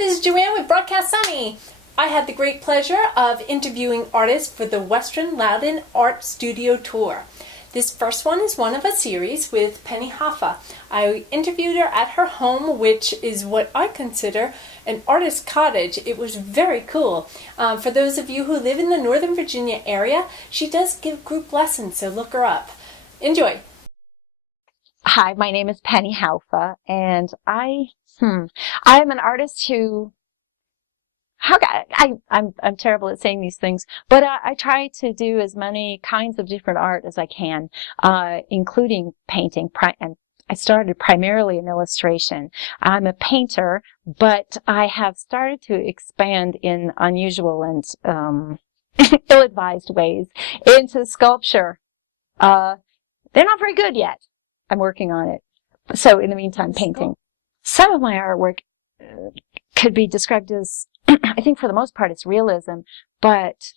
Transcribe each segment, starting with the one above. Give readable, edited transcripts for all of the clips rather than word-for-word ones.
this is Joanne with Broadcast Sunny. I had the great pleasure of interviewing artists for the Western Loudon Art Studio Tour. This first one is one of a series with Penny Hauffe. I interviewed her at her home, which is what I consider an artist cottage. It was very cool. For those of you who live in the Northern Virginia area, she does give group lessons, so look her up. Enjoy. Hi, my name is Penny Hauffe, and I'm an artist who, I'm terrible at saying these things, but I try to do as many kinds of different art as I can, including painting. And I started primarily in illustration. I'm a painter, but I have started to expand in unusual and ill-advised ways into sculpture. They're not very good yet. I'm working on it. So in the meantime, painting. Some of my artwork could be described as, I think for the most part, it's realism, but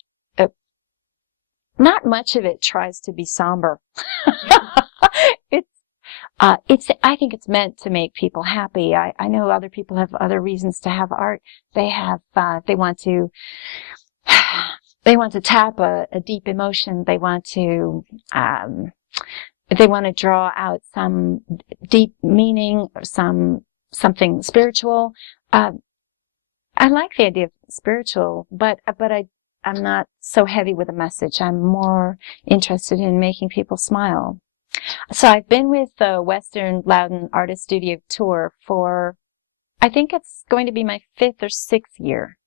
not much of it tries to be somber. I think it's meant to make people happy. I know other people have other reasons to have art. They want to tap a deep emotion. They want to draw out some deep meaning or something spiritual. I like the idea of spiritual, but I'm not so heavy with a message. I'm more interested in making people smile. So I've been with the Western Loudon Artist Studio Tour for, I think it's going to be my 5th or 6th year.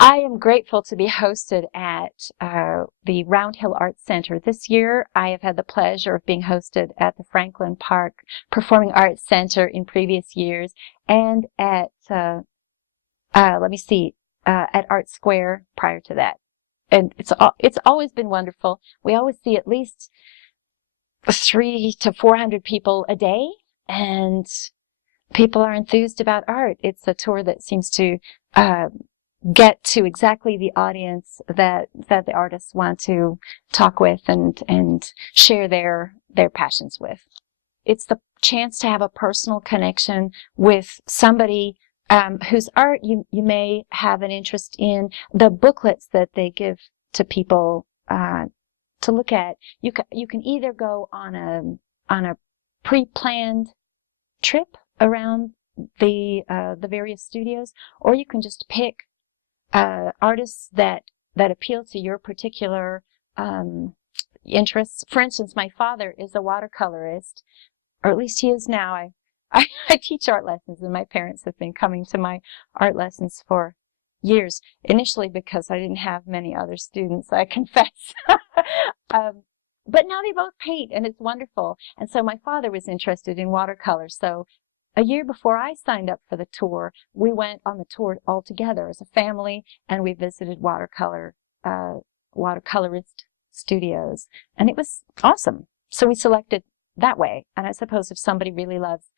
I am grateful to be hosted at the Round Hill Arts Center. This year, I have had the pleasure of being hosted at the Franklin Park Performing Arts Center in previous years, and at at Art Square prior to that. And it's always been wonderful. We always see at least 300 to 400 people a day, and people are enthused about art. It's a tour that seems to get to exactly the audience that the artists want to talk with and share their passions with. It's the chance to have a personal connection with somebody whose art you may have an interest in. The booklets that they give to people to look at, you can either go on a pre-planned trip around the various studios, or you can just pick artists that appeal to your particular interests. For instance, my father is a watercolorist, or at least he is now. I teach art lessons, and my parents have been coming to my art lessons for years, initially because I didn't have many other students, I confess. But now they both paint, and it's wonderful. And so my father was interested in watercolor, so a year before I signed up for the tour, we went on the tour all together as a family, and we visited watercolorist studios, and it was awesome. So we selected that way. And I suppose if somebody really loves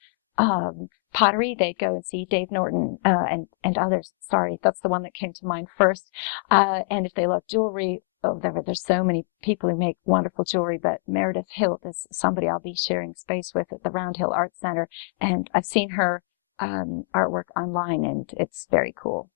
pottery, they'd go and see Dave Norton and others. Sorry, that's the one that came to mind first. And if they love jewelry, there's so many people who make wonderful jewelry, but Meredith Hilt is somebody I'll be sharing space with at the Round Hill Arts Center, and I've seen her artwork online, and it's very cool.